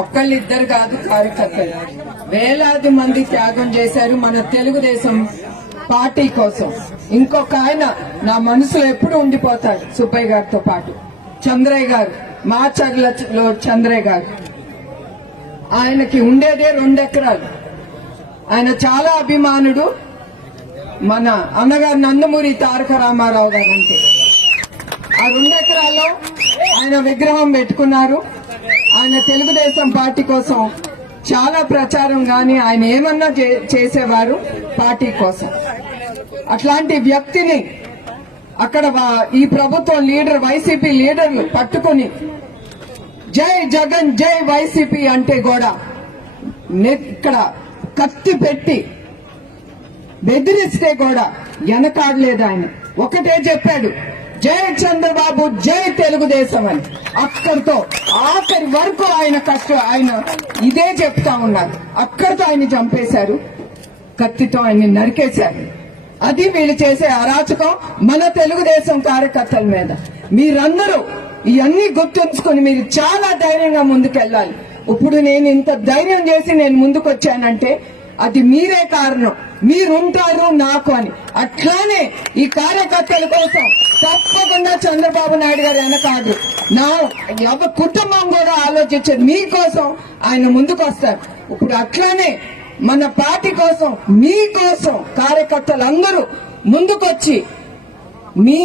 ఒక్కళ్ళిద్దరు కాదు కార్యకర్తలు, వేలాది మంది త్యాగం చేశారు మన తెలుగుదేశం పార్టీ కోసం. ఇంకొక ఆయన నా మనసులో ఎప్పుడు ఉండిపోతాడు సుబ్బయ్య గారితో పాటు, చంద్రయ్య గారు, మాచర్లలో చంద్రయ్య గారు. ఆయనకి ఉండేదే 2 ఎకరాలు. ఆయన చాలా అభిమానుడు మన అన్నగారు నందమూరి తారక రామారావు గారు. అంటే ఆ 2 ఎకరాల్లో ఆయన విగ్రహం పెట్టుకున్నారు. ఆయన తెలుగుదేశం పార్టీ కోసం చాలా ప్రచారం గాని ఆయన ఏమన్నా చేసేవారు పార్టీ కోసం. అట్లాంటి వ్యక్తిని అక్కడ ఈ ప్రభుత్వం లీడర్, వైసీపీ లీడర్లు పట్టుకుని జై జగన్ జై వైసీపీ అంటే కూడా ఇక్కడ కత్తి పెట్టి బెదిరిస్తే కూడా వెనకాడలేదు. ఆయన ఒకటే చెప్పాడు, జై చంద్రబాబు జై తెలుగుదేశం అని. అక్కడితో ఆఖరి వరకు ఆయన ఇదే చెప్తా ఉన్నారు. అక్కడితో ఆయన చంపేశారు, కత్తితో ఆయన్ని నరికేశారు. అది వీళ్ళు చేసే అరాచకం మన తెలుగుదేశం కార్యకర్తల మీద. మీరందరూ ఇవన్నీ గుర్తుంచుకుని మీరు చాలా ధైర్యంగా ముందుకెళ్లాలి. ఇప్పుడు నేను ఇంత ధైర్యం చేసి నేను ముందుకు వచ్చానంటే అది మీరే కారణం. మీరుంటారు నాకు అని. అట్లానే ఈ కార్యకర్తల కోసం తప్పకుండా చంద్రబాబు నాయుడు గారు వెనకాడు. నా కుటుంబం కూడా ఆలోచించారు, మీకోసం ఆయన ముందుకు వస్తారు. ఇప్పుడు అట్లానే మన పార్టీ కోసం, మీకోసం కార్యకర్తలందరూ ముందుకొచ్చి మీ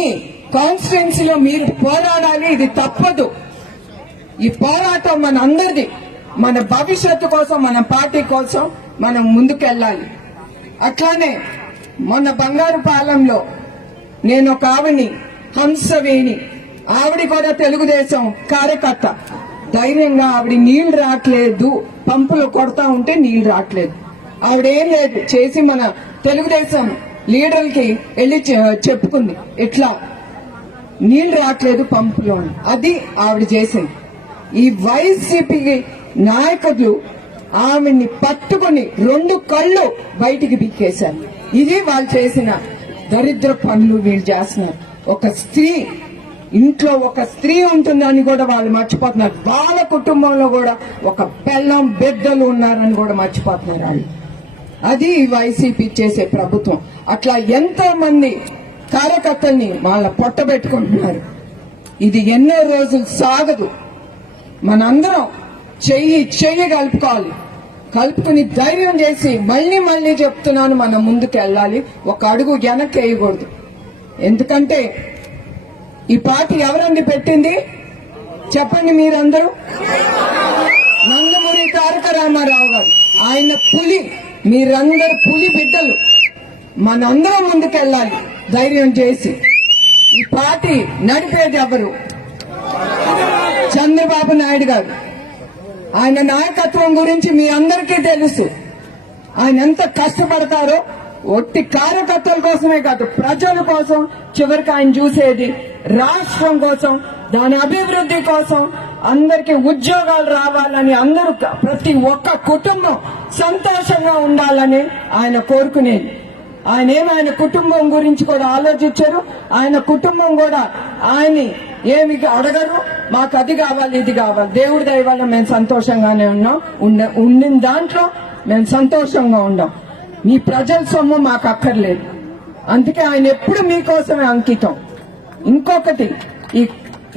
కాన్స్టిట్యున్సీలో మీరు పోరాడాలి. ఇది తప్పదు. ఈ పోరాటం మన అందరిది. మన భవిష్యత్తు కోసం, మన పార్టీ కోసం మనం ముందుకెళ్లాలి. అట్లానే మొన్న బంగారుపాలెంలో నేను ఒక ఆవిని, హంసవేణి, ఆవిడ కూడా తెలుగుదేశం కార్యకర్త. ధైర్యంగా ఆవిడ నీళ్లు రావట్లేదు, పంపులు కొడతా ఉంటే నీళ్లు రావట్లేదు. ఆవిడేం లేదు చేసి మన తెలుగుదేశం లీడర్కి వెళ్లి చెప్పుకుంది, ఇట్లా నీళ్లు రావట్లేదు పంపులో. అది ఆవిడ చేసింది. ఈ వైసీపీ నాయకులు ఆవిడ్ని పట్టుకుని 2 కళ్ళు బయటికి పిక్కేశారు. ఇది వాళ్ళు చేసిన దరిద్ర పనులు వీళ్ళు చేస్తున్నారు. ఒక స్త్రీ ఇంట్లో ఒక స్త్రీ ఉంటుందని కూడా వాళ్ళు మర్చిపోతున్నారు. వాళ్ళ కుటుంబంలో కూడా ఒక పెళ్ళం బిడ్డలు ఉన్నారని కూడా మర్చిపోతున్నారు వాళ్ళు. అది వైసీపీ చేసే ప్రభుత్వం. అట్లా ఎంతో మంది కార్యకర్తల్ని వాళ్ళ పొట్టబెట్టుకుంటున్నారు. ఇది ఎన్నో రోజులు సాగదు. మనందరం చెయ్యి కలుపుకోవాలి. కలుపుకుని ధైర్యం చేసి మళ్ళీ చెప్తున్నాను, మనం ముందుకు వెళ్ళాలి. ఒక అడుగు వెనక్కి వేయకూడదు. ఎందుకంటే ఈ పార్టీ ఎవరండి పెట్టింది చెప్పండి మీరందరూ? నందమూరి తారక రామారావు గారు. ఆయన పులి, మీరందరూ పులి బిడ్డలు. మనందరం ముందుకెళ్ళాలి ధైర్యం చేసి. ఈ పార్టీ నడిపేది ఎవరు? చంద్రబాబు నాయుడు గారు. ఆయన నాయకత్వం గురించి మీ అందరికీ తెలుసు. ఆయన ఎంత కష్టపడతారో. ఒట్టి కార్యకర్తల కోసమే కాదు, ప్రజల కోసం చివరికి ఆయన చూసేది రాష్ట్రం కోసం, దాని అభివృద్ధి కోసం, అందరికి ఉద్యోగాలు రావాలని, అందరూ ప్రతి ఒక్క కుటుంబం సంతోషంగా ఉండాలని ఆయన కోరుకునేది. ఆయన కుటుంబం గురించి కూడా ఆలోచించారు. ఆయన కుటుంబం కూడా ఆయన్ని ఏమి అడగరు, మాకు అది కావాలి ఇది కావాలి. దేవుడి దయ వల్ల మేము సంతోషంగానే ఉన్నాం. ఉండిన దాంట్లో మేము సంతోషంగా ఉన్నాం. మీ ప్రజల సొమ్ము మాకు అక్కర్లేదు. అందుకే ఆయన ఎప్పుడు మీకోసమే అంకితం. ఇంకొకటి,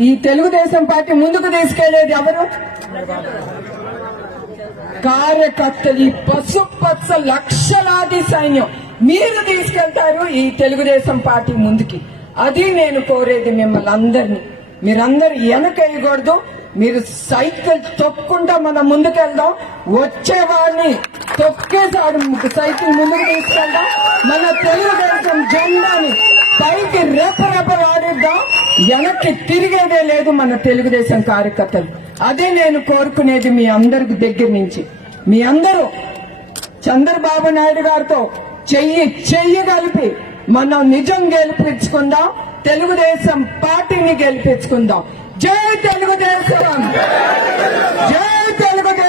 ఈ తెలుగుదేశం పార్టీ ముందుకు తీసుకెళ్లేది ఎవరు? కార్యకర్తలు. ఈ పసుపచ్చ లక్షలాది సైన్యం మీరు తీసుకెళ్తారు ఈ తెలుగుదేశం పార్టీ ముందుకి. అది నేను కోరేది మిమ్మల్ని అందరినీ. మీరందరూ వెనకేయకూడదు. మీరు సైకిల్ తొక్కుంటా మనం ముందుకెళ్దాం. వచ్చేవాడిని తొక్కేసాడు సైకిల్ ముందుకు తీసుకెళ్దాం. మన తెలుగుదేశం జెండాని పైకి రెపరెపలాడిద్దాం. వెనక్కి తిరిగేదే లేదు మన తెలుగుదేశం కార్యకర్తలు. అదే నేను కోరుకునేది మీ అందరి దగ్గర నుంచి. మీ అందరూ చంద్రబాబు నాయుడు గారితో చెయ్యి కలిపి మనం నిజం గెలిపించుకుందాం. తెలుగుదేశం పార్టీని గెలిపించుకుందాం. జై తెలుగుదేశం, జై తెలుగుదేశం.